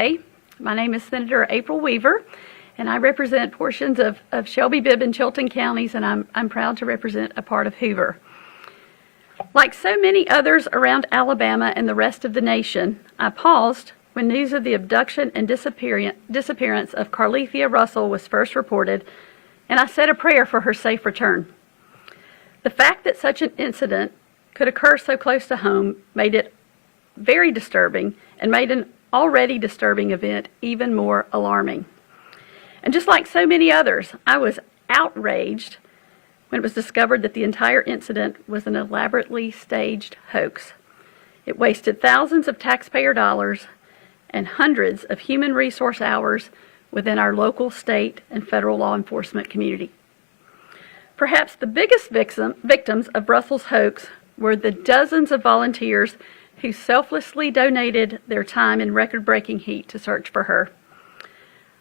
Hey, my name is Senator April Weaver, and I represent portions of Shelby, Bibb, and Chilton counties, and I'm proud to represent a part of Hoover. Like so many others around Alabama and the rest of the nation, I paused when news of the abduction and disappearance of Carlethia Russell was first reported, and I said a prayer for her safe return. The fact that such an incident could occur so close to home made it very disturbing and made an already disturbing event even more alarming. And just like so many others, I was outraged when it was discovered that the entire incident was an elaborately staged hoax. It wasted thousands of taxpayer dollars and hundreds of human resource hours within our local, state, and federal law enforcement community. Perhaps the biggest victims of Russell's hoax were the dozens of volunteers who selflessly donated their time in record-breaking heat to search for her.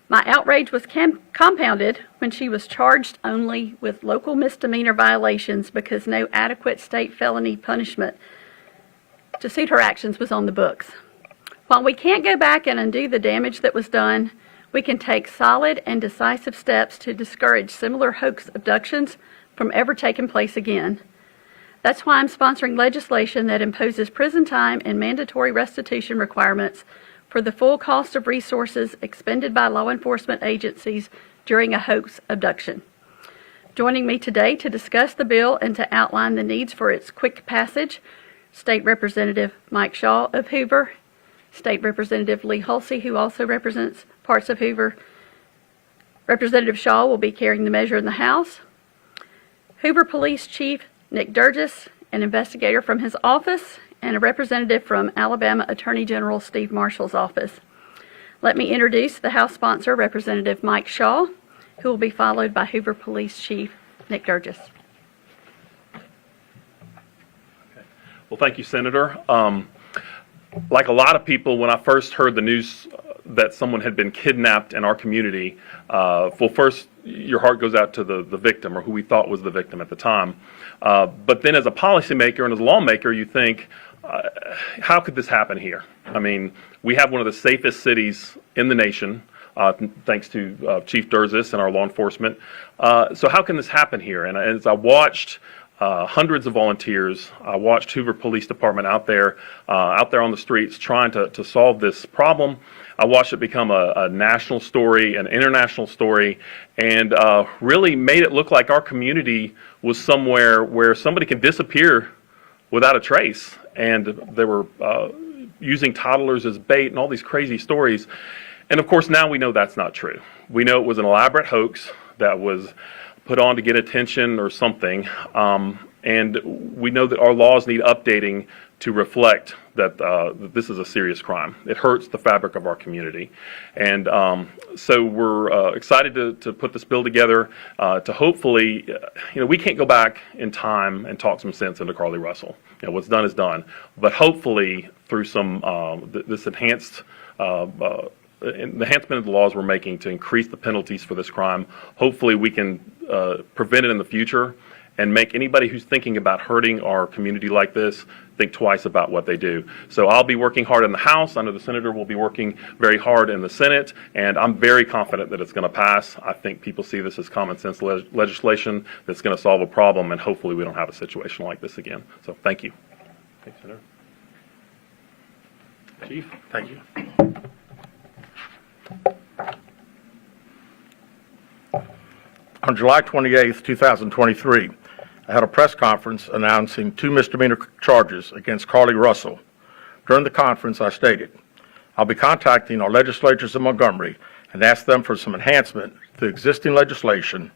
My outrage was compounded when she was charged only with local misdemeanor violations because no adequate state felony punishment to suit her actions was on the books. While we can't go back and undo the damage that was done, we can take solid and decisive steps to discourage similar hoax abductions from ever taking place again. That's why I'm sponsoring legislation that imposes prison time and mandatory restitution requirements for the full cost of resources expended by law enforcement agencies during a hoax abduction. Joining me today to discuss the bill and to outline the needs for its quick passage, State Representative Mike Shaw of Hoover, State Representative Lee Hulsey, who also represents parts of Hoover. Representative Shaw will be carrying the measure in the House. Hoover Police Chief Nick Durgis, an investigator from his office, and a representative from Alabama Attorney General Steve Marshall's office. Let me introduce the House sponsor, Representative Mike Shaw, who will be followed by Hoover Police Chief Nick Durgis. Okay. Well, thank you, Senator. Like a lot of people, when I first heard the news that someone had been kidnapped in our community, well, first, your heart goes out to the victim, or who we thought was the victim at the time. But then as a policymaker and as a lawmaker, you think, how could this happen here? I mean, we have one of the safest cities in the nation, thanks to Chief Durgis and our law enforcement. So how can this happen here? And as I watched hundreds of volunteers, I watched Hoover Police Department out there on the streets trying to solve this problem. I watched it become a national story, an international story, and really made it look like our community was somewhere where somebody can disappear without a trace. And they were using toddlers as bait and all these crazy stories. And of course, now we know that's not true. We know it was an elaborate hoax that was put on to get attention or something. And we know that our laws need updating to reflect that this is a serious crime. It hurts the fabric of our community. And so we're excited to put this bill together to hopefully, we can't go back in time and talk some sense into Carlee Russell. What's done is done. But hopefully through some, this enhancement of the laws we're making to increase the penalties for this crime, hopefully we can prevent it in the future and make anybody who's thinking about hurting our community like this think twice about what they do. So I'll be working hard in the House. I know the Senator will be working very hard in the Senate, and I'm very confident that it's going to pass. I think people see this as common sense legislation that's going to solve a problem, and hopefully we don't have a situation like this again. So thank you. Thanks, Senator. Chief, thank you. On July 28, 2023, I had a press conference announcing 2 misdemeanor charges against Carlee Russell. During the conference, I stated, I'll be contacting our legislators in Montgomery and ask them for some enhancement to existing legislation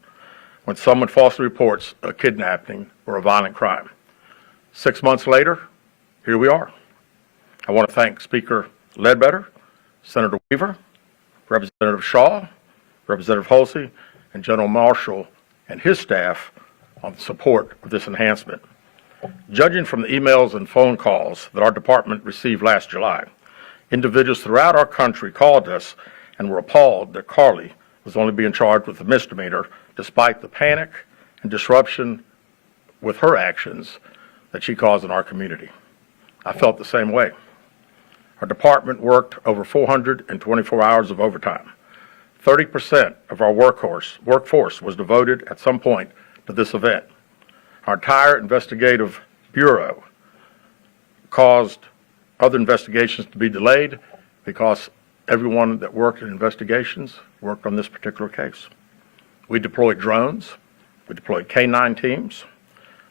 when someone falsely reports a kidnapping or a violent crime. 6 months later, here we are. I want to thank Speaker Ledbetter, Senator Weaver, Representative Shaw, Representative Hulsey, and General Marshall and his staff on the support of this enhancement. Judging from the emails and phone calls that our department received last July, individuals throughout our country called us and were appalled that Carlee was only being charged with a misdemeanor despite the panic and disruption with her actions that she caused in our community. I felt the same way. Our department worked over 424 hours of overtime. 30% of our workforce was devoted at some point to this event. Our entire investigative bureau caused other investigations to be delayed because everyone that worked in investigations worked on this particular case. We deployed drones. We deployed K-9 teams.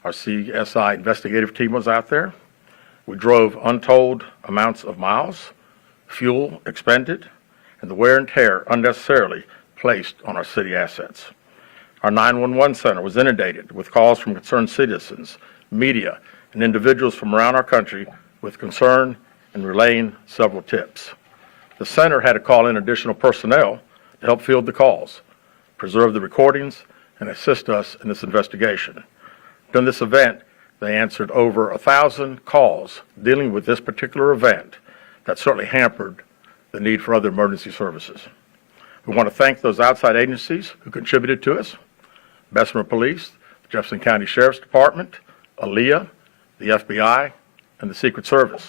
Our CSI investigative team was out there. We drove untold amounts of miles, fuel expended, and the wear and tear unnecessarily placed on our city assets. Our 911 center was inundated with calls from concerned citizens, media, and individuals from around our country with concern and relaying several tips. The center had to call in additional personnel to help field the calls, preserve the recordings, and assist us in this investigation. During this event, they answered over 1,000 calls dealing with this particular event that certainly hampered the need for other emergency services. We want to thank those outside agencies who contributed to us: Bessemer Police, the Jefferson County Sheriff's Department, ALEA, the FBI, and the Secret Service.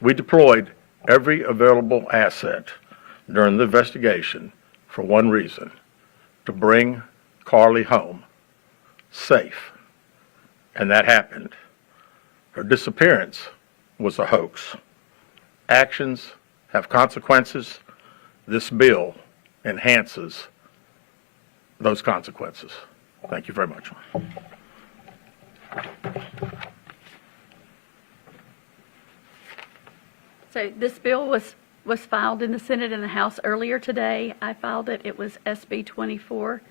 We deployed every available asset during the investigation for one reason: to bring Carly home safe. And that happened. Her disappearance was a hoax. Actions have consequences. This bill enhances those consequences. Thank you very much. So this bill was filed in the Senate and the House earlier today. I filed it. It was SB 24.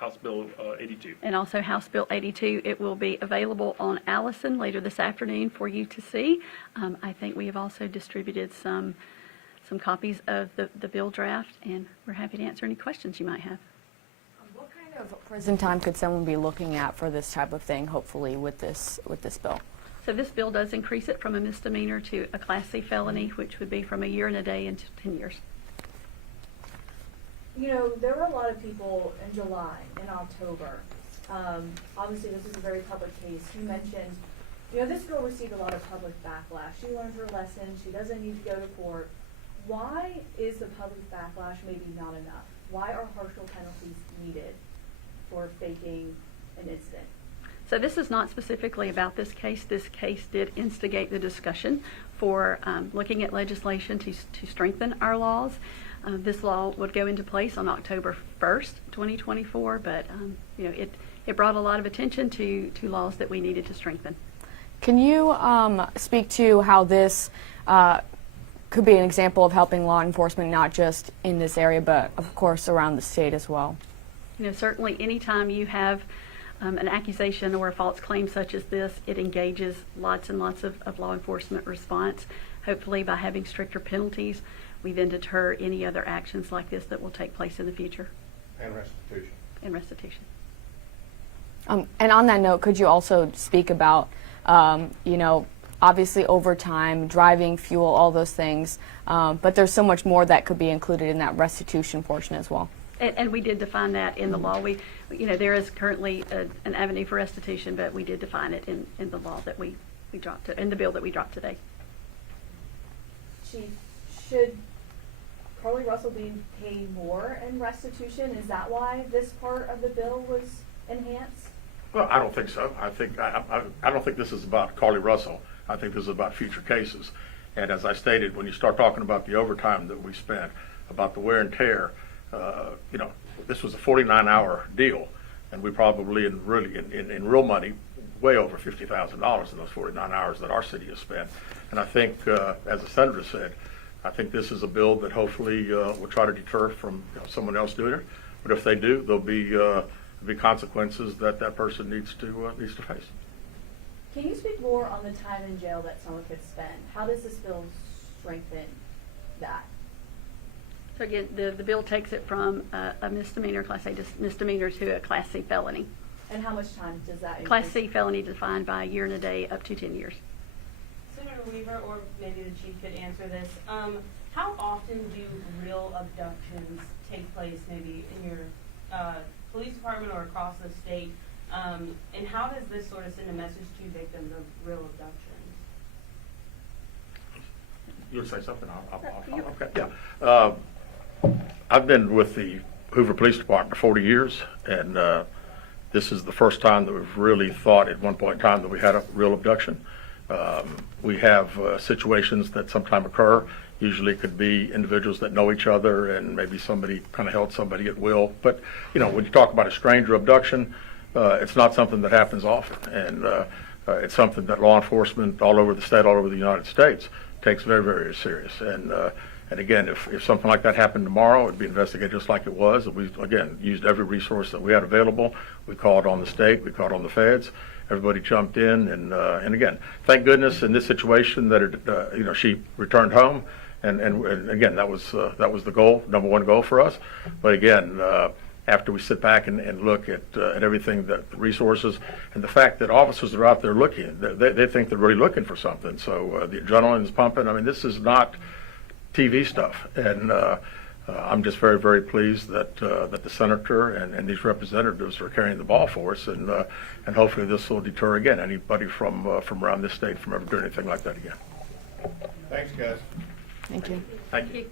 House Bill 82. And also House Bill 82. It will be available on Allison later this afternoon for you to see. I think we have also distributed some copies of the bill draft, and we're happy to answer any questions you might have. What kind of prison time could someone be looking at for this type of thing, hopefully, with this bill? So this bill does increase it from a misdemeanor to a Class C felony, which would be from a year and a day until 10 years. You know, there were a lot of people in July and October. Obviously, this is a very public case. You mentioned, you know, this girl received a lot of public backlash. She learned her lesson. She doesn't need to go to court. Why is the public backlash maybe not enough? Why are harsher penalties needed for faking an incident? So this is not specifically about this case. This case did instigate the discussion for looking at legislation to strengthen our laws. This law would go into place on October 1st, 2024, but you know, it brought a lot of attention to laws that we needed to strengthen. Can you speak to how this could be an example of helping law enforcement, not just in this area, but of course around the state as well? You know, certainly anytime you have an accusation or a false claim such as this, it engages lots and lots of law enforcement response. Hopefully by having stricter penalties, we then deter any other actions like this that will take place in the future. And restitution. And restitution. And on that note, could you also speak about, you know, obviously overtime, driving, fuel, all those things, but there's so much more that could be included in that restitution portion as well. And we did define that in the law. You know, there is currently an avenue for restitution, but we did define it in the law that we dropped, in the bill that we dropped today. Chief, should Carly Russell be paid more in restitution? Is that why this part of the bill was enhanced? Well, I don't think so. I don't think this is about Carly Russell. I think this is about future cases. And as I stated, when you start talking about the overtime that we spent, about the wear and tear, you know, this was a 49-hour deal, and we probably in real money, way over $50,000 in those 49 hours that our city has spent. And I think, as the senator said, I think this is a bill that hopefully will try to deter from someone else doing it. But if they do, there'll be consequences that person needs to face. Can you speak more on the time in jail that someone could spend? How does this bill strengthen that? So again, the bill takes it from a misdemeanor, Class A misdemeanor, to a Class C felony. And how much time does that increase? Class C felony defined by a year and a day up to 10 years. Senator Weaver, or maybe the chief could answer this. How often do real abductions take place, maybe in your police department or across the state? And how does this sort of send a message to victims of real abductions? You would say something? Okay, yeah. I've been with the Hoover Police Department for 40 years, and this is the first time that we've really thought at one point in time that we had a real abduction. We have situations that sometimes occur. Usually it could be individuals that know each other and maybe somebody kind of held somebody at will. But, you know, when you talk about a stranger abduction, it's not something that happens often. And it's something that law enforcement all over the state, all over the United States, takes very, very serious. And again, if something like that happened tomorrow, it would be investigated just like it was. We, again, used every resource that we had available. We called on the state. We called on the feds. Everybody jumped in. And again, thank goodness in this situation that, you know, she returned home. And again, that was the goal, number one goal for us. But again, after we sit back and look at everything, that the resources, and the fact that officers are out there looking, they think they're really looking for something. So the adrenaline is pumping. I mean, this is not TV stuff. And I'm just very, very pleased that the senator and these representatives are carrying the ball for us. And hopefully this will deter, again, anybody from around this state from ever doing anything like that again. Thanks, guys. Thank you. Thank you.